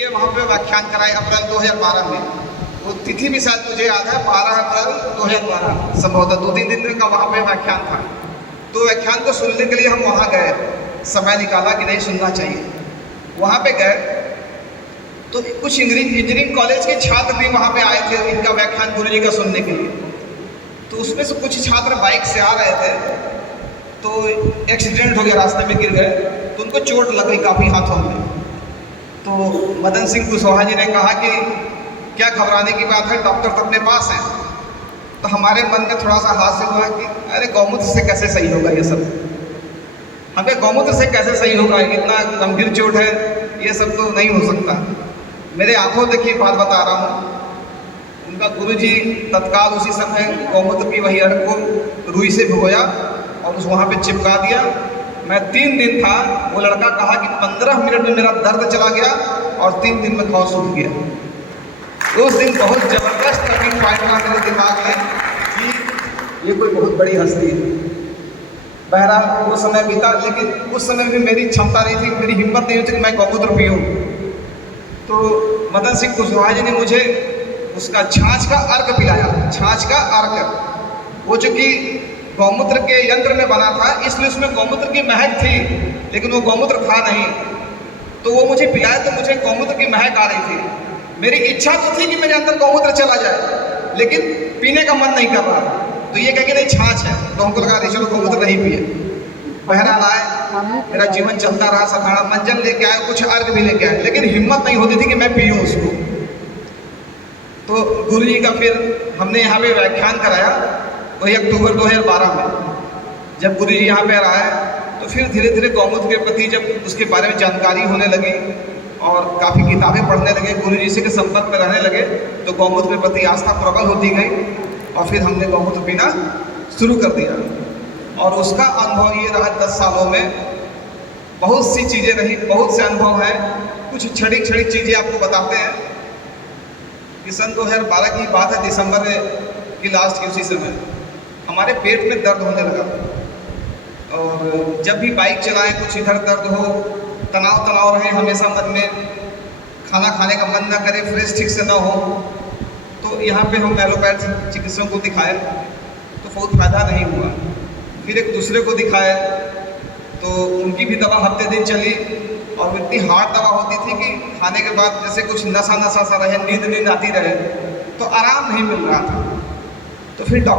ये वहाँ पे व्याख्यान कराए अप्रैल 2012 में। वो तिथि भी शायद मुझे याद है 12 अप्रैल 2012 संभवतः 2-3 दिन का वहाँ पे व्याख्यान था। तो व्याख्यान को सुनने के लिए हम वहाँ गए, समय निकाला कि नहीं सुनना चाहिए। वहाँ पे गए तो कुछ इंजीनियरिंग कॉलेज के छात्र भी वहाँ पे आए थे इनका व्याख्यान गुरु जी का सुनने के लिए। तो उसमें से कुछ छात्र बाइक से आ रहे थे तो एक्सीडेंट हो गया, रास्ते में गिर गए तो उनको चोट लग गई काफ़ी हाथों में। तो मदन सिंह कुशवाहा जी ने कहा कि क्या घबराने की बात है, डॉक्टर तो अपने पास हैं। तो हमारे मन में थोड़ा सा हास्य हुआ कि अरे गौमूत्र से कैसे सही होगा ये सब, हमें गौमूत्र से कैसे सही होगा, इतना गंभीर चोट है, ये सब तो नहीं हो सकता। मेरे आंखों देखिए बात बता रहा हूँ, उनका गुरुजी तत्काल उसी समय गौमूत्र की वही अर्घ को रुई से भिगोया और उस वहाँ पे चिपका दिया। मैं 3 दिन था, वो लड़का कहा कि 15 मिनट में मेरा दर्द चला गया और 3 दिन में घाव सूख गया। उस दिन बहुत ज़बरदस्त टर्निंग पॉइंट था मेरे दिमाग में कि ये कोई बहुत बड़ी हस्ती है। बहरहाल वो समय बीता, लेकिन उस समय भी मेरी क्षमता नहीं थी, मेरी हिम्मत नहीं होती कि मैं गौमूत्र पीऊँ। तो मदन सिंह कुशवाहा जी ने मुझे उसका छाछ का अर्घ पिलाया। छाछ का अर्घ वो जो कि गौमूत्र के यंत्र में बना था, इसलिए उसमें गौमूत्र की महक थी, लेकिन वो गौमूत्र था नहीं। तो वो मुझे पिलाया तो मुझे गौमूत्र की महक आ रही थी। मेरी इच्छा तो थी कि मेरे अंदर गौमूत्र चला जाए, लेकिन पीने का मन नहीं कर रहा था। तो ये कह के नहीं छाछ है, तो हमको लगा चलो गौमूत्र नहीं पिए। बहरहाल आए, मेरा जीवन चलता रहा, साधारण मंजन लेके आए, कुछ अर्घ भी लेके आए, लेकिन हिम्मत नहीं होती थी कि मैं पीऊँ उसको। तो गुरु जी का फिर हमने यहाँ पे व्याख्यान कराया वही अक्टूबर 2012 में। जब गुरु जी यहाँ पे आए तो फिर धीरे धीरे गौमूत्र के प्रति जब उसके बारे में जानकारी होने लगी और काफ़ी किताबें पढ़ने लगे, गुरु जी से के संपर्क में रहने लगे, तो गौमूत्र के प्रति आस्था प्रबल होती गई और फिर हमने गौमूत्र पीना शुरू कर दिया। और उसका अनुभव ये रहा 10 सालों में, बहुत सी चीज़ें रही, बहुत से अनुभव हैं। कुछ क्षणिक चीज़ें आपको बताते हैं कि सन 2012 की बात है, दिसंबर की लास्ट की उसी समय हमारे पेट में दर्द होने लगा। और जब भी बाइक चलाएं कुछ इधर दर्द हो, तनाव रहे हमेशा मन में, खाना खाने का मन ना करे, फ्रेश ठीक से ना हो। तो यहाँ पे हम एलोपैथ चिकित्सकों को दिखाए तो बहुत फ़ायदा नहीं हुआ। फिर एक दूसरे को दिखाए तो उनकी भी दवा हफ्ते दिन चली और इतनी हार्ड दवा होती थी कि खाने के बाद जैसे कुछ नशा सा रहे, नींद आती रहे, तो आराम नहीं मिल रहा था। तो फिर डॉक्टर